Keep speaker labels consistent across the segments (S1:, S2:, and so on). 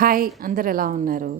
S1: Hi అందరు ఎలా ఉన్నారు?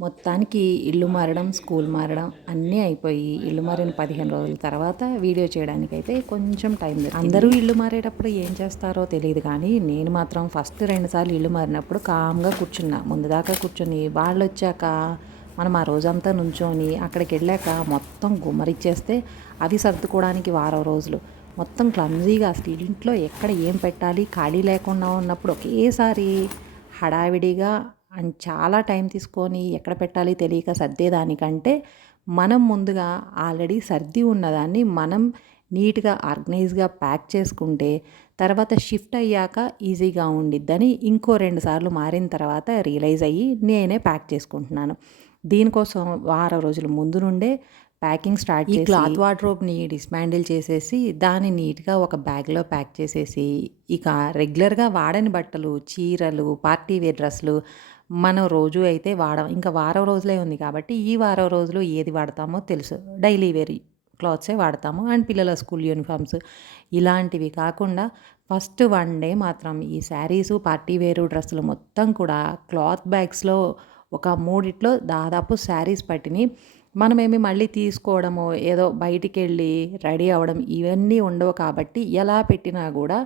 S1: మొత్తానికి ఇల్లు మారడం స్కూల్ మారడం అన్నీ అయిపోయి ఇల్లు మారిన పదిహేను రోజుల తర్వాత వీడియో చేయడానికి అయితే కొంచెం టైం అందరూ ఇల్లు మారేటప్పుడు ఏం చేస్తారో తెలియదు కానీ నేను మాత్రం ఫస్ట్ రెండుసార్లు ఇల్లు మారినప్పుడు కామ్గా కూర్చున్నా. ముందు దాకా కూర్చొని వాళ్ళు వచ్చాక మనం ఆ రోజంతా నుంచొని అక్కడికి వెళ్ళాక మొత్తం గుమ్మరిచ్చేస్తే అవి సర్దుకోవడానికి వారం రోజులు. మొత్తం క్లమ్జీగా అసలు ఇంట్లో ఎక్కడ ఏం పెట్టాలి ఖాళీ లేకుండా ఉన్నప్పుడు ఒకేసారి హడావిడిగా అండ్ చాలా టైం తీసుకొని ఎక్కడ పెట్టాలి తెలియక సర్దేదానికంటే మనం ముందుగా ఆల్రెడీ సర్ది ఉన్నదాన్ని మనం నీట్గా ఆర్గనైజ్గా ప్యాక్ చేసుకుంటే తర్వాత షిఫ్ట్ అయ్యాక ఈజీగా ఉండిద్దని ఇంకో రెండు సార్లు మారిన తర్వాత రియలైజ్ అయ్యి నేనే ప్యాక్ చేసుకుంటున్నాను. దీనికోసం వారం రోజుల ముందు నుండే ప్యాకింగ్ స్టార్ట్ ఈ క్లాత్ వార్డ్రోబ్ని డిస్మాండిల్ చేసేసి దాన్ని నీట్గా ఒక బ్యాగ్లో ప్యాక్ చేసేసి ఇక రెగ్యులర్గా వాడని బట్టలు చీరలు పార్టీ వేర్ డ్రెస్సులు మనం రోజు అయితే వాడం ఇంకా వారం రోజులే ఉంది కాబట్టి ఈ వారం రోజులు ఏది వాడతామో తెలుసు. డైలీ వేర్ క్లాత్సే వాడతాము. అండ్ పిల్లల స్కూల్ యూనిఫామ్స్ ఇలాంటివి కాకుండా ఫస్ట్ వన్ డే మాత్రం ఈ శారీసు పార్టీ వేరు డ్రెస్సులు మొత్తం కూడా క్లాత్ బ్యాగ్స్లో ఒక మూడిట్లో దాదాపు శారీస్ పట్టిని మనమేమి మళ్ళీ తీసుకోవడము ఏదో బయటికి వెళ్ళి రెడీ అవ్వడం ఇవన్నీ ఉండవు కాబట్టి ఎలా పెట్టినా కూడా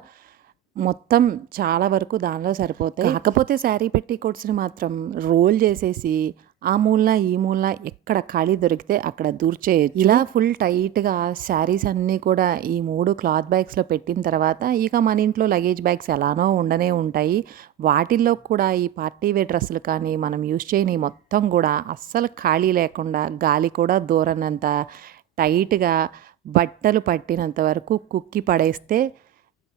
S1: మొత్తం చాలా వరకు దానిలో సరిపోతాయి. కాకపోతే శారీ పెట్టి కోట్స్ని మాత్రం రోల్ చేసేసి ఆ మూలన ఈ మూలన ఎక్కడ ఖాళీ దొరికితే అక్కడ దూర్చేయచ్చు. ఇలా ఫుల్ టైట్గా శారీస్ అన్నీ కూడా ఈ మూడు క్లాత్ బ్యాగ్స్లో పెట్టిన తర్వాత ఇక మన ఇంట్లో లగేజ్ బ్యాగ్స్ ఎలానో ఉండనే ఉంటాయి. వాటిల్లో కూడా ఈ పార్టీ వేర్ డ్రెస్సులు కానీ మనం యూజ్ చేయని మొత్తం కూడా అస్సలు ఖాళీ లేకుండా గాలి కూడా దూరనంత టైట్గా బట్టలు పట్టినంత వరకు కుక్కి పడేస్తే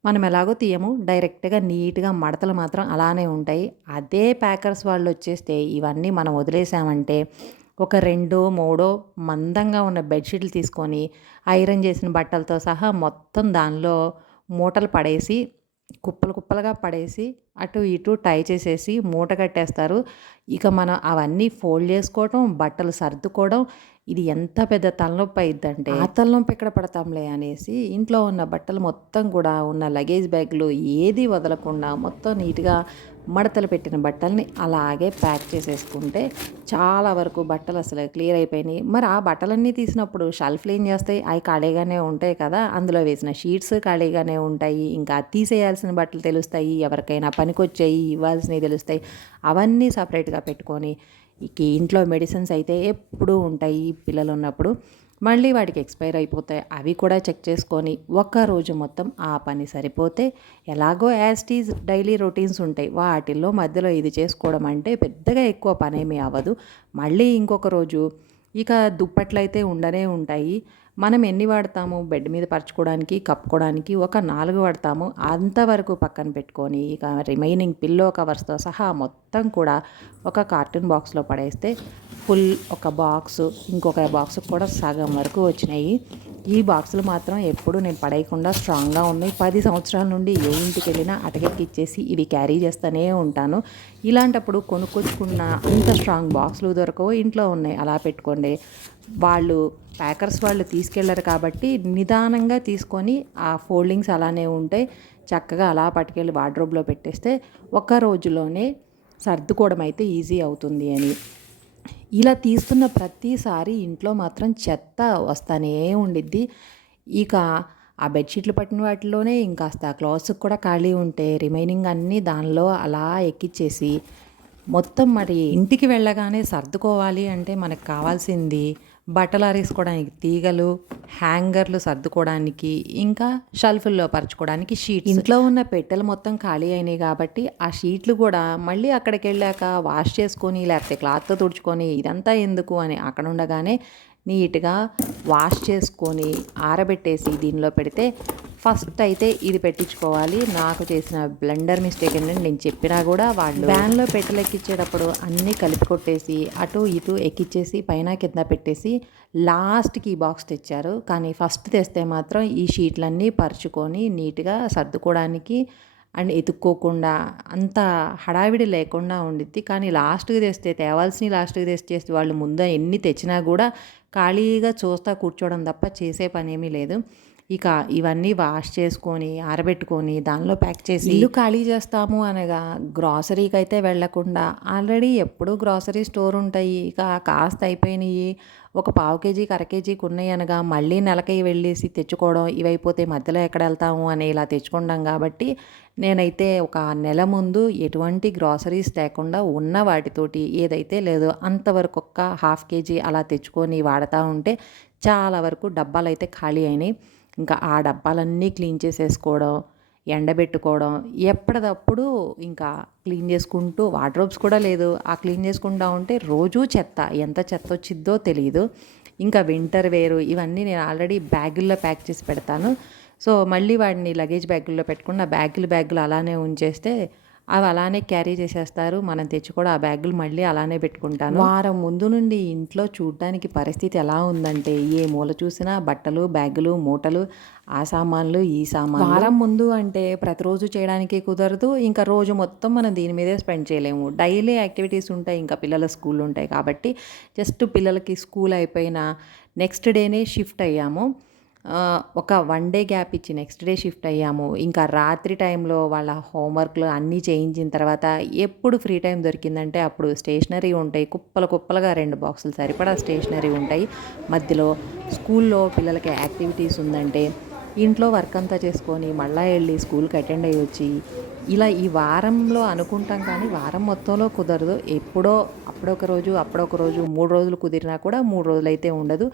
S1: మనం ఎలాగో తీయము డైరెక్ట్గా నీట్గా మడతలు మాత్రం అలానే ఉంటాయి. అదే ప్యాకర్స్ వాళ్ళు వచ్చేస్తే ఇవన్నీ మనం వదిలేసామంటే ఒక రెండో మూడో మందంగా ఉన్న బెడ్షీట్లు తీసుకొని ఐరన్ చేసిన బట్టలతో సహా మొత్తం దానిలో మూటలు పడేసి కుప్పలు కుప్పలుగా పడేసి అటు ఇటు టై చేసేసి మూట కట్టేస్తారు. ఇక మనం అవన్నీ ఫోల్డ్ చేసుకోవడం బట్టలు సర్దుకోవడం ఇది ఎంత పెద్ద తలనొప్పి అయిద్దంటే ఆ తలనొప్పి ఎక్కడ పడతాంలే అనేసి ఇంట్లో ఉన్న బట్టలు మొత్తం కూడా ఉన్న లగేజ్ బ్యాగ్లు ఏది వదలకుండా మొత్తం నీట్గా మడతలు పెట్టిన బట్టల్ని అలాగే ప్యాక్ చేసేసుకుంటే చాలా వరకు బట్టలు అసలు క్లియర్ అయిపోయినాయి. మరి ఆ బట్టలన్నీ తీసినప్పుడు షెల్ఫ్లు ఏం చేస్తాయి? అవి ఖాళీగానే ఉంటాయి కదా? అందులో వేసిన షీట్స్ ఖాళీగానే ఉంటాయి. ఇంకా తీసేయాల్సిన బట్టలు తెలుస్తాయి. ఎవరికైనా పనికొచ్చాయి ఇవ్వాల్సినవి తెలుస్తాయి. అవన్నీ సపరేట్గా పెట్టుకొని ఇంట్లో మెడిసిన్స్ అయితే ఎప్పుడూ ఉంటాయి పిల్లలు ఉన్నప్పుడు. మళ్ళీ వాటికి ఎక్స్పైర్ అయిపోతాయి. అవి కూడా చెక్ చేసుకొని ఒక్క రోజు మొత్తం ఆ పని సరిపోతే ఎలాగో యాస్టీస్ డైలీ రొటీన్స్ ఉంటాయి. వాటిల్లో మధ్యలో ఇది చేసుకోవడం అంటే పెద్దగా ఎక్కువ పనేమీ అవ్వదు. మళ్ళీ ఇంకొక రోజు ఇక దుప్పట్లు అయితే ఉండనే ఉంటాయి. మనం ఎన్ని వాడతాము? బెడ్ మీద పరచుకోవడానికి కప్పుకోవడానికి ఒక నాలుగు వాడతాము. అంతవరకు పక్కన పెట్టుకొని ఇక రిమైనింగ్ పిల్లో కవర్స్తో సహా మొత్తం కూడా ఒక కార్టూన్ బాక్స్లో పడేస్తే ఫుల్ ఒక బాక్స్ ఇంకొక బాక్స్ కూడా సగం వరకు వచ్చినాయి. ఈ బాక్సులు మాత్రం ఎప్పుడు నేను పడేయకుండా స్ట్రాంగ్గా ఉన్నాయి. పది సంవత్సరాల నుండి ఏ ఇంటికి వెళ్ళినా అటకెక్కిచ్చేసి ఇవి క్యారీ చేస్తూనే ఉంటాను. ఇలాంటప్పుడు కొనుక్కొచ్చుకున్న అంత స్ట్రాంగ్ బాక్సులు దొరకవు. ఇంట్లో ఉన్నాయి. అలా పెట్టుకోండి. వాళ్ళు ప్యాకర్స్ వాళ్ళు తీసుకెళ్ళరు కాబట్టి నిదానంగా తీసుకొని ఆ ఫోల్డింగ్స్ అలానే ఉంటాయి. చక్కగా అలా పట్టుకెళ్ళి వార్డ్రోబ్లో పెట్టేస్తే ఒక్క రోజులోనే సర్దుకోవడం అయితే ఈజీ అవుతుంది అని. ఇలా తీస్తున్న ప్రతిసారి ఇంట్లో మాత్రం చెత్త వస్తానే ఉండిద్ది. ఇక ఆ బెడ్షీట్లు పట్టిన వాటిలోనే ఇంకాస్త క్లాత్స్ కూడా ఖాళీ ఉంటే రిమైనింగ్ అన్నీ దానిలో అలా ఎక్కిచ్చేసి మొత్తం మరి ఇంటికి వెళ్ళగానే సర్దుకోవాలి అంటే మనకు కావాల్సింది బట్టలు ఆరేసుకోవడానికి తీగలు హ్యాంగర్లు సర్దుకోవడానికి ఇంకా షెల్ఫ్ల్లో పరచుకోవడానికి షీట్ ఇంట్లో ఉన్న పెట్టెలు మొత్తం ఖాళీ అయినాయి కాబట్టి ఆ షీట్లు కూడా మళ్ళీ అక్కడికి వెళ్ళాక వాష్ చేసుకొని లేకపోతే క్లాత్తో తుడుచుకొని ఇదంతా ఎందుకు అని అక్కడ ఉండగానే నీట్గా వాష్ చేసుకొని ఆరబెట్టేసి దీనిలో పెడితే ఫస్ట్ అయితే ఇది పెట్టించుకోవాలి. నాకు చేసిన బ్లెండర్ మిస్టేక్ ఏంటంటే నేను చెప్పినా కూడా వాళ్ళు వ్యాన్లో పెట్టెలు ఎక్కించేటప్పుడు అన్నీ కలిపి కొట్టేసి అటు ఇటు ఎక్కిచ్చేసి పైన కింద పెట్టేసి లాస్ట్కి ఈ బాక్స్ తెచ్చారు. కానీ ఫస్ట్ తెస్తే మాత్రం ఈ షీట్లన్నీ పరుచుకొని నీట్గా సర్దుకోవడానికి అండ్ ఎత్తుక్కోకుండా అంత హడావిడి లేకుండా ఉండిద్ది. కానీ లాస్ట్కి తెస్తే తేవాల్సిన లాస్ట్కి తెచ్చేసి వాళ్ళు ముందు ఎన్ని తెచ్చినా కూడా ఖాళీగా చూస్తా కూర్చోవడం తప్ప చేసే పని ఏమీ లేదు. ఇక ఇవన్నీ వాష్ చేసుకొని ఆరబెట్టుకొని దానిలో ప్యాక్ చేసి ఇల్లు ఖాళీ చేస్తాము అనగా గ్రాసరీకి అయితే వెళ్ళకుండా ఆల్రెడీ ఎప్పుడూ గ్రాసరీ స్టోర్ ఉంటాయి. ఇక కాస్త అయిపోయినాయి. ఒక పావు కేజీకి అర కేజీకి ఉన్నాయి అనగా మళ్ళీ నెలకి వెళ్ళేసి తెచ్చుకోవడం ఇవైపోతే మధ్యలో ఎక్కడ వెళ్తాము అని ఇలా తెచ్చుకుంటాం కాబట్టి నేనైతే ఒక నెల ముందు ఎటువంటి గ్రాసరీస్ లేకుండా ఉన్న వాటితోటి ఏదైతే లేదో అంతవరకు ఒక్క హాఫ్ కేజీ అలా తెచ్చుకొని వాడుతూ ఉంటే చాలా వరకు డబ్బాలు అయితే ఖాళీ అయినాయి. ఇంకా ఆ డబ్బాలన్నీ క్లీన్ చేసేసుకోవడం ఎండబెట్టుకోవడం ఎప్పటిదప్పుడు ఇంకా క్లీన్ చేసుకుంటూ వార్డ్రోబ్స్ కూడా లేదు. ఆ క్లీన్ చేసుకుంటా ఉంటే రోజూ చెత్త ఎంత చెత్త వచ్చిద్దో తెలియదు ఇంకా వింటర్ వేరు ఇవన్నీ నేను ఆల్రెడీ బ్యాగుల్లో ప్యాక్ చేసి పెడతాను. సో మళ్ళీ వాడిని లగేజ్ బ్యాగుల్లో పెట్టుకున్న బ్యాగులు బ్యాగులు అలానే ఉంచేస్తే అవి అలానే క్యారీ చేసేస్తారు. మనం తెచ్చి కూడా ఆ బ్యాగులు మళ్ళీ అలానే పెట్టుకుంటాను. వారం ముందు నుండి ఇంట్లో చూడడానికి పరిస్థితి ఎలా ఉందంటే ఏ మూల చూసినా బట్టలు బ్యాగులు మూటలు ఆ సామాన్లు ఈ సామాన్లు. వారం ముందు అంటే ప్రతిరోజు చేయడానికి కుదరదు. ఇంకా రోజు మొత్తం మనం దీని మీదే స్పెండ్ చేయలేము. డైలీ యాక్టివిటీస్ ఉంటాయి ఇంకా పిల్లల స్కూల్ ఉంటాయి కాబట్టి జస్ట్ పిల్లలకి స్కూల్ అయిపోయిన నెక్స్ట్ డేనే షిఫ్ట్ అయ్యాము. ఒక వన్ డే గ్యాప్ ఇచ్చి నెక్స్ట్ డే షిఫ్ట్ అయ్యాము. ఇంకా రాత్రి టైంలో వాళ్ళ హోంవర్క్లు అన్నీ చేయించిన తర్వాత ఎప్పుడు ఫ్రీ టైం దొరికిందంటే అప్పుడు స్టేషనరీ ఉంటాయి. కుప్పలు కుప్పలుగా రెండు బాక్సులు సరిపడా స్టేషనరీ ఉంటాయి. మధ్యలో స్కూల్లో పిల్లలకి యాక్టివిటీస్ ఉందంటే ఇంట్లో వర్క్ అంతా చేసుకొని మళ్ళీ వెళ్ళి స్కూల్కి అటెండ్ అయ్యి వచ్చి ఇలా ఈ వారంలో అనుకుంటాం కానీ వారం మొత్తంలో కుదరదు. ఎప్పుడో అప్పుడొక రోజు అప్పుడొక రోజు మూడు రోజులు కుదిరినా కూడా మూడు రోజులు అయితే ఉండదు.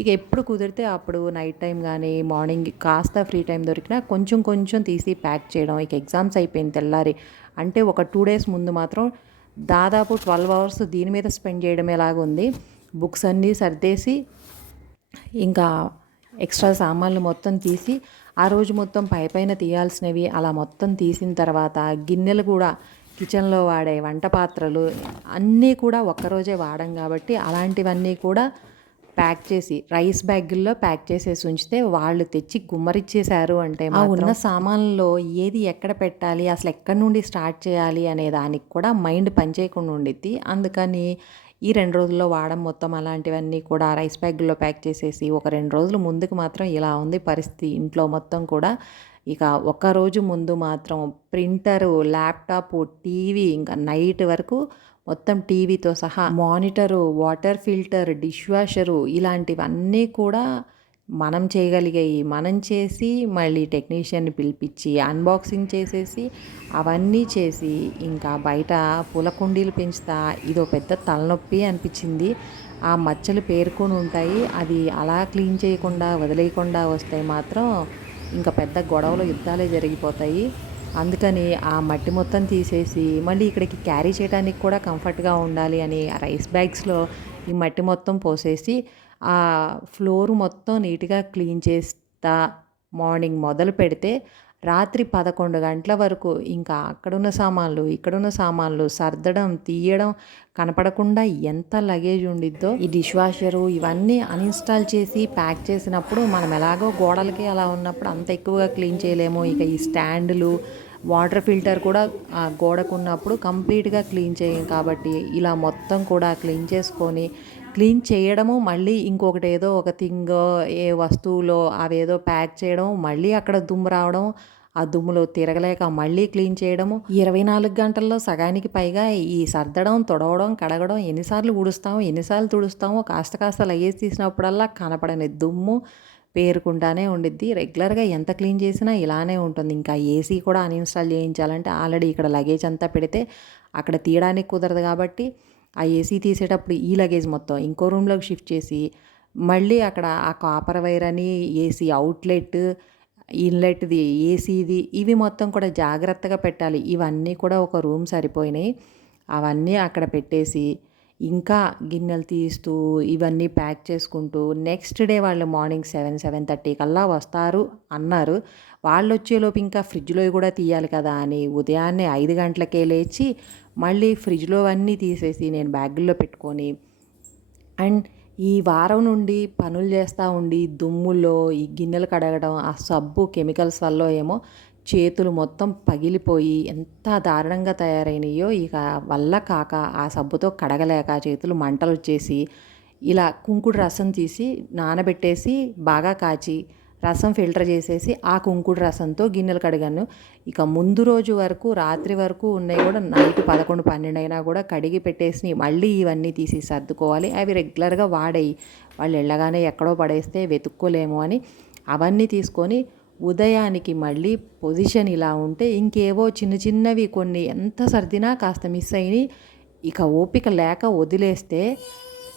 S1: ఇక ఎప్పుడు కుదిరితే అప్పుడు నైట్ టైం కానీ మార్నింగ్ కాస్త ఫ్రీ టైం దొరికినా కొంచెం కొంచెం తీసి ప్యాక్ చేయడం ఇక ఎగ్జామ్స్ అయిపోయింది తెల్లారి. అంటే ఒక టూ డేస్ ముందు మాత్రం దాదాపు ట్వెల్వ్ అవర్స్ దీని మీద స్పెండ్ చేయడం ఎలాగుంది బుక్స్ అన్నీ సర్దేసి ఇంకా ఎక్స్ట్రా సామాన్లు మొత్తం తీసి ఆ రోజు మొత్తం పై పైన తీయాల్సినవి అలా మొత్తం తీసిన తర్వాత గిన్నెలు కూడా కిచెన్లో వాడే వంట పాత్రలు అన్నీ కూడా ఒక్కరోజే వాడం కాబట్టి అలాంటివన్నీ కూడా ప్యాక్ చేసి రైస్ బ్యాగుల్లో ప్యాక్ చేసేసి ఉంచితే వాళ్ళు తెచ్చి గుమ్మరిచ్చేశారు అంటే ఆ ఉన్న సామాన్లో ఏది ఎక్కడ పెట్టాలి అసలు ఎక్కడి నుండి స్టార్ట్ చేయాలి అనే దానికి కూడా మైండ్ పనిచేయకుండా ఉండిద్ది. అందుకని ఈ రెండు రోజుల్లో వాడడం మొత్తం అలాంటివన్నీ కూడా రైస్ బ్యాగ్లో ప్యాక్ చేసేసి ఒక రెండు రోజులు ముందుకు మాత్రం ఇలా ఉంది. పరిస్థితి ఇంట్లో మొత్తం కూడా ఇక ఒక రోజు ముందు మాత్రం ప్రింటరు ల్యాప్టాప్ టీవీ ఇంకా నైట్ వరకు మొత్తం టీవీతో సహా monitor water filter dish washer ఇలాంటివన్నీ కూడా మనం చేయగలిగాయి మనం చేసి మళ్ళీ టెక్నీషియన్ని పిలిపించి అన్బాక్సింగ్ చేసేసి అవన్నీ చేసి ఇంకా బయట పూల కుండీలు పెంచుతా ఇదో పెద్ద తలనొప్పి అనిపించింది. ఆ మచ్చలు పేరుకొని ఉంటాయి. అది అలా క్లీన్ చేయకుండా వదిలేయకుండా వస్తే మాత్రం ఇంకా పెద్ద గొడవలు యుద్ధాలే జరిగిపోతాయి. అందుకని ఆ మట్టి మొత్తం తీసేసి మళ్ళీ ఇక్కడికి క్యారీ చేయడానికి కూడా కంఫర్ట్గా ఉండాలి అని రైస్ బ్యాగ్స్లో ఈ మట్టి మొత్తం పోసేసి ఆ ఫ్లోర్ మొత్తం నీట్గా క్లీన్ చేస్తా మార్నింగ్ మొదలు పెడితే రాత్రి పదకొండు గంటల వరకు ఇంకా అక్కడున్న సామాన్లు ఇక్కడున్న సామాన్లు సర్దడం తీయడం కనపడకుండా ఎంత లగేజ్ ఉండిద్దో. ఈ డిష్ వాషరు ఇవన్నీ అన్ఇన్స్టాల్ చేసి ప్యాక్ చేసినప్పుడు మనం ఎలాగో గోడలకి అలా ఉన్నప్పుడు అంత ఎక్కువగా క్లీన్ చేయలేము. ఇక ఈ స్టాండ్లు వాటర్ ఫిల్టర్ కూడా గోడకు ఉన్నప్పుడు కంప్లీట్గా క్లీన్ చేయం కాబట్టి ఇలా మొత్తం కూడా క్లీన్ చేసుకొని క్లీన్ చేయడము మళ్ళీ ఇంకొకటి ఏదో ఒక థింగ్ ఏ వస్తువులో అవేదో ప్యాక్ చేయడం మళ్ళీ అక్కడ దుమ్ము రావడం ఆ దుమ్ములో తిరగలేక మళ్ళీ క్లీన్ చేయడము. ఇరవై నాలుగు గంటల్లో సగానికి పైగా ఈ సర్దడం తొడవడం కడగడం ఎన్నిసార్లు ఊడుస్తాము ఎన్నిసార్లు తుడుస్తాము కాస్త కాస్త లగేజ్ తీసినప్పుడల్లా కనపడని దుమ్ము పేరుకుంటానే ఉండిద్ది. రెగ్యులర్గా ఎంత క్లీన్ చేసినా ఇలానే ఉంటుంది. ఇంకా ఏసీ కూడా అన్ఇన్స్టాల్ చేయించాలంటే ఆల్రెడీ ఇక్కడ లగేజ్ అంతా పెడితే అక్కడ తీయడానికి కుదరదు కాబట్టి ఆ ఏసీ తీసేటప్పుడు ఈ లగేజ్ మొత్తం ఇంకో రూమ్లోకి షిఫ్ట్ చేసి మళ్ళీ అక్కడ ఆ కాపర్ వైర్ అని ఏసీ అవుట్లెట్ ఇన్లెట్ది ఏసీది ఇవి మొత్తం కూడా జాగ్రత్తగా పెట్టాలి. ఇవన్నీ కూడా ఒక రూమ్ సరిపోయినాయి. అవన్నీ అక్కడ పెట్టేసి ఇంకా గిన్నెలు తీస్తూ ఇవన్నీ ప్యాక్ చేసుకుంటూ నెక్స్ట్ డే వాళ్ళు మార్నింగ్ సెవెన్ సెవెన్ థర్టీ కల్లా వస్తారు అన్నారు. వాళ్ళు వచ్చేలోపు ఇంకా ఫ్రిడ్జ్లో కూడా తీయాలి కదా అని ఉదయాన్నే ఐదు గంటలకే లేచి మళ్ళీ ఫ్రిడ్జ్లో అన్నీ తీసేసి నేను బ్యాగుల్లో పెట్టుకొని అండ్ ఈ వారం నుండి పనులు చేస్తూ ఉండి దుమ్ములో ఈ గిన్నెలు కడగడం ఆ సబ్బు కెమికల్స్ వల్ల ఏమో చేతులు మొత్తం పగిలిపోయి ఎంత దారుణంగా తయారైనయో ఇక వల్ల కాక ఆ సబ్బుతో కడగలేక చేతులు మంటలు వచ్చేసి ఇలా కుంకుడు రసం తీసి నానబెట్టేసి బాగా కాచి రసం ఫిల్టర్ చేసేసి ఆ కుంకుడు రసంతో గిన్నెలు కడిగాను. ఇక ముందు రోజు వరకు రాత్రి వరకు ఉన్నాయి కూడా నైట్ పదకొండు పన్నెండు అయినా కూడా కడిగి పెట్టేసి మళ్ళీ ఇవన్నీ తీసి సర్దుకోవాలి. అవి రెగ్యులర్గా వాడాయి. వాళ్ళు వెళ్ళగానే ఎక్కడో పడేస్తే వెతుక్కోలేము అని అవన్నీ తీసుకొని ఉదయానికి మళ్ళీ పొజిషన్ ఇలా ఉంటే ఇంకేవో చిన్న చిన్నవి కొన్ని ఎంత సర్దినా కాస్త మిస్ అయినాయి ఇక ఓపిక లేక వదిలేస్తే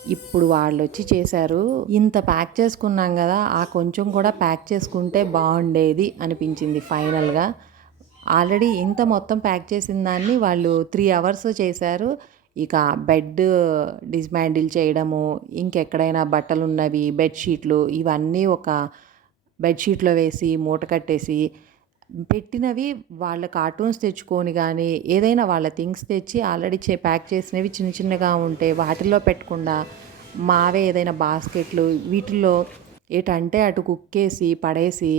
S1: ఇప్పుడు వాళ్ళు వచ్చి చేశారు. ఇంత ప్యాక్ చేసుకున్నాం కదా ఆ కొంచెం కూడా ప్యాక్ చేసుకుంటే బాగుండేది అనిపించింది ఫైనల్గా ఆల్రెడీ ఇంత మొత్తం ప్యాక్ చేసిన దాన్ని వాళ్ళు త్రీ అవర్స్ చేశారు. ఇక బెడ్ డిస్మాండిల్ చేయడము ఇంకెక్కడైనా బట్టలు ఉన్నవి బెడ్షీట్లు ఇవన్నీ ఒక బెడ్షీట్లో వేసి మూట కట్టేసి పెట్టినవి వాళ్ళ కార్టూన్స్ తెచ్చుకొని కానీ ఏదైనా వాళ్ళ థింగ్స్ తెచ్చి ఆల్రెడీ చే ప్యాక్ చేసినవి చిన్న చిన్నగా ఉంటే వాటిల్లో పెట్టకుండా మావే ఏదైనా బాస్కెట్లు వీటిల్లో ఏటంటే అటు కుక్కేసి పడేసి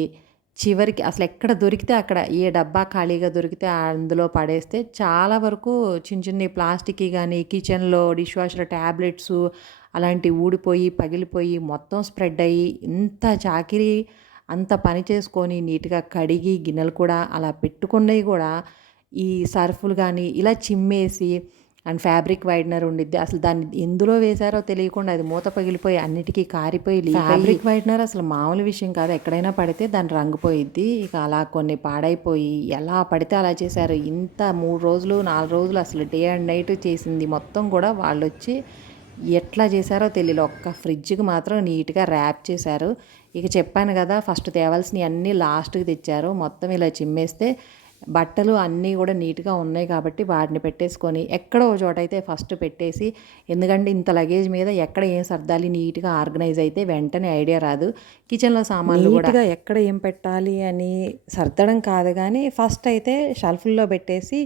S1: చివరికి అసలు ఎక్కడ దొరికితే అక్కడ ఏ డబ్బా ఖాళీగా దొరికితే అందులో పడేస్తే చాలా వరకు చిన్న చిన్న ప్లాస్టిక్ కానీ కిచెన్లో డిష్ వాషర్ ట్యాబ్లెట్స్ అలాంటి ఊడిపోయి పగిలిపోయి మొత్తం స్ప్రెడ్ అయ్యి ఇంత చాకిరీ అంత పని చేసుకొని నీట్గా కడిగి గిన్నెలు కూడా అలా పెట్టుకున్నవి కూడా ఈ సర్ఫులు కానీ ఇలా చిమ్మేసి అండ్ ఫ్యాబ్రిక్ వైడ్నర్ ఉండిద్ది. అసలు దాన్ని ఎందులో వేశారో తెలియకుండా అది మూత పగిలిపోయి అన్నిటికీ కారిపోయి ఫ్యాబ్రిక్ వైడ్నర్ అసలు మామూలు విషయం కాదు. ఎక్కడైనా పడితే దాన్ని రంగు పోయిద్ది. ఇక అలా కొన్ని పాడైపోయి ఎలా పడితే అలా చేశారు. ఇంత మూడు రోజులు నాలుగు రోజులు అసలు డే అండ్ నైట్ చేసింది మొత్తం కూడా వాళ్ళు వచ్చి ఎట్లా చేశారో తెలియదు ఒక్క ఫ్రిడ్జ్కి మాత్రం నీట్గా ర్యాప్ చేశారు. ఇక చెప్పాను కదా ఫస్ట్ తేవాల్సినవి అన్నీ లాస్ట్కి తెచ్చారు. మొత్తం ఇలా చిమ్మేస్తే బట్టలు అన్నీ కూడా నీట్గా ఉన్నాయి కాబట్టి వాటిని పెట్టేసుకొని ఎక్కడో చోట అయితే ఫస్ట్ పెట్టేసి ఎందుకంటే ఇంత లగేజ్ మీద ఎక్కడ ఏం సర్దాలి నీట్గా ఆర్గనైజ్ అయితే వెంటనే ఐడియా రాదు. కిచెన్లో సామాన్లు కూడా ఎక్కడ ఏం పెట్టాలి అని సర్దడం కాదు కానీ ఫస్ట్ అయితే షెల్ఫ్ల్లో పెట్టేసి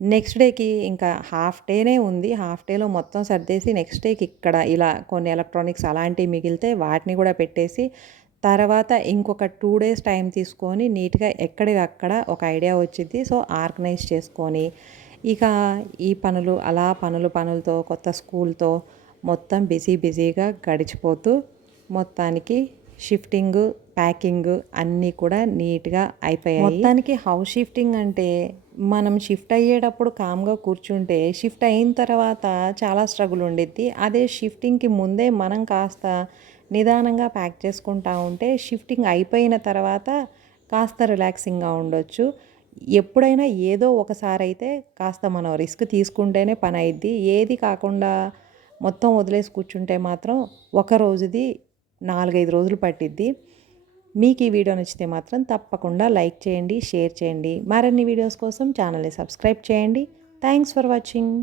S1: నెక్స్ట్ డేకి ఇంకా హాఫ్ డేనే ఉంది. హాఫ్ డేలో మొత్తం సర్దేసి నెక్స్ట్ డేకి ఇక్కడ ఇలా కొన్ని ఎలక్ట్రానిక్స్ అలాంటివి మిగిలితే వాటిని కూడా పెట్టేసి తర్వాత ఇంకొక టూ డేస్ టైం తీసుకొని నీట్గా ఎక్కడివి అక్కడ ఒక ఐడియా వచ్చింది సో ఆర్గనైజ్ చేసుకొని ఇక ఈ పనులు అలా పనులు పనులతో కొత్త స్కూల్తో మొత్తం బిజీ బిజీగా గడిచిపోతూ మొత్తానికి షిఫ్టింగ్ ప్యాకింగ్ అన్నీ కూడా నీట్గా అయిపోయాయి. మొత్తానికి హౌస్ షిఫ్టింగ్ అంటే మనం షిఫ్ట్ అయ్యేటప్పుడు కామ్గా కూర్చుంటే షిఫ్ట్ అయిన తర్వాత చాలా స్ట్రగుల్ ఉండిద్ది అదే షిఫ్టింగ్కి ముందే మనం కాస్త నిదానంగా ప్యాక్ చేసుకుంటా ఉంటే షిఫ్టింగ్ అయిపోయిన తర్వాత కాస్త రిలాక్సింగ్గా ఉండొచ్చు. ఎప్పుడైనా ఏదో ఒకసారి అయితే కాస్త మనం రిస్క్ తీసుకుంటేనే పని అయిద్ది. ఏది కాకుండా మొత్తం వదిలేసి కూర్చుంటే మాత్రం ఒక రోజుది నాలుగైదు రోజులు పట్టిద్ది. మీకు ఈ వీడియో నచ్చితే మాత్రం తప్పకుండా లైక్ చేయండి షేర్ చేయండి. మరిన్ని వీడియోస్ కోసం ఛానల్ని సబ్స్క్రైబ్ చేయండి. Thanks for watching.